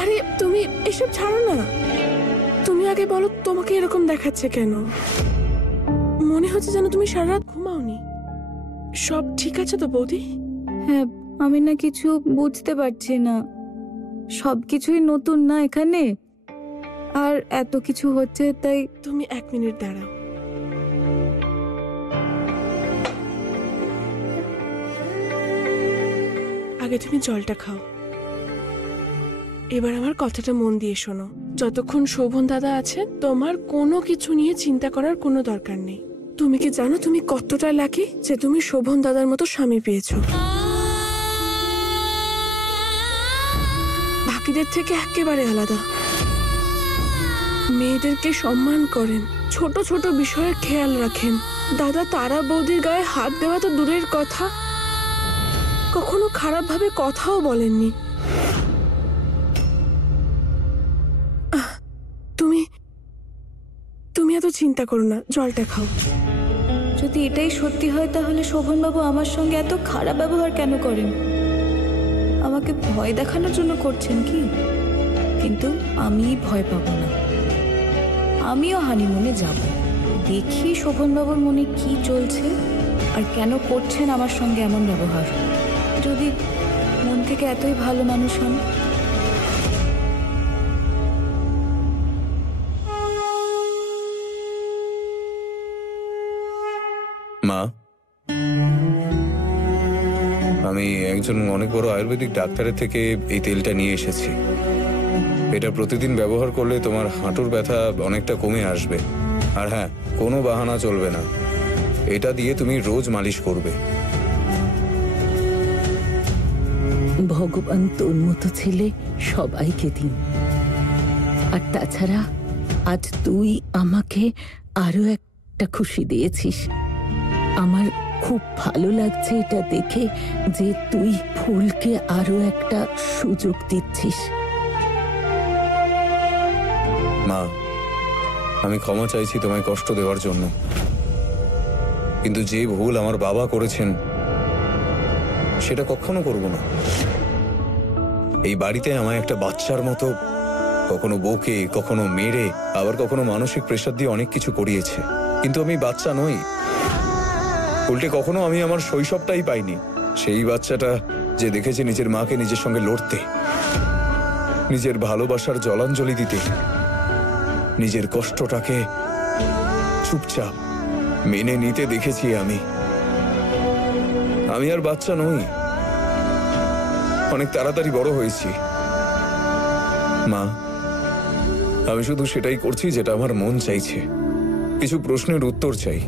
আরে তুমি এসব ছাড়ো না, তুমি আগে বলো তোমাকে এরকম দেখাচ্ছে কেন? মনে হচ্ছে যেন তুমি সারা রাত ঘুমাওনি। সব ঠিক আছে তো বৌদি? হ্যাঁ, আমি না কিছু বুঝতে পারছি না, সবকিছুই নতুন না এখানে, আর এত কিছু হচ্ছে তাই। তুমি 1 মিনিট দাঁড়াও। আগে তুমি জলটা খাও। এবার আমার কথাটা মন দিয়ে শোনো। যতক্ষণ শোভন দাদা আছে তোমার কোনো কিছু নিয়ে চিন্তা করার কোনো দরকার নেই। তুমি কি জানো তুমি কতটা লাকি যে তুমি শোভন দাদার মতো স্বামী পেয়েছো? বাকিদের থেকে একেবারে আলাদা। মেয়েদেরকে সম্মান করেন, ছোট ছোট বিষয়ে খেয়াল রাখেন। দাদা তারা বৌদির গায়ে হাত দেওয়া তো দূরের কথা, কখনো খারাপ ভাবে কথাও বলেননি। তুমি তুমি এত চিন্তা করো না, জলটা খাও। যদি এটাই সত্যি হয় তাহলে শোভনবাবু আমার সঙ্গে এত খারাপ ব্যবহার কেন করেন? আমাকে ভয় দেখানোর জন্য করছেন কি? কিন্তু আমি ভয় পাবো না, আমিও হানিমুনে যাব। দেখি শোভনবাবুর মনে কি চলছে আর কেন করছেন আমার সঙ্গে এমন ব্যবহার। যদি মন থেকে এতই ভালো মানুষ হন। মা, আমি একজন অনেক বড় আয়ুর্বেদিক ডাক্তারের থেকে এই তেলটা নিয়ে এসেছি। এটা প্রতিদিন ব্যবহার করলে তোমার হাঁটুর ব্যথা অনেকটা কমে আসবে। আর হ্যাঁ, কোনো বাহানা চলবে না, এটা দিয়ে তুমি রোজ মালিশ করবে। ভগবান তোর মতো ছেলে সবাইকে দিন। আর তাছাড়া আজ তুই আমাকে আরো একটা খুশি দিয়েছিস। আমার খুব ভালো লাগছে এটা দেখে যে তুই ফুলকে আরো একটা সুযোগ দিচ্ছিস। মা, আমি ক্ষমা চাইছি তোমায় কষ্ট দেওয়ার জন্য, কিন্তু যে ভুল আমার বাবা করেছেন সেটা কখনো করব না। এই বাড়িতে আমায় একটা বাচ্চার মতো কখনো বকে, কখনো মেরে, আবার কখনো মানসিক প্রেসার দিয়ে অনেক কিছু করিয়েছে। কিন্তু আমি বাচ্চা নই। উল্টে কখনো আমি আমার শৈশবটাই পাইনি। সেই বাচ্চাটা যে দেখেছে নিজের মাকে নিজের সঙ্গে লড়তে, নিজের ভালোবাসার জলাঞ্জলি দিতে, নিজের কষ্টটাকে চুপচাপ মেনে নিতে দেখেছি আমি। আমি আর বাচ্চা নই, অনেক তাড়াতাড়ি বড় হয়েছি। মা, আমি শুধু সেটাই করছি যেটা আমার মন চাইছে। কিছু প্রশ্নের উত্তর চাই।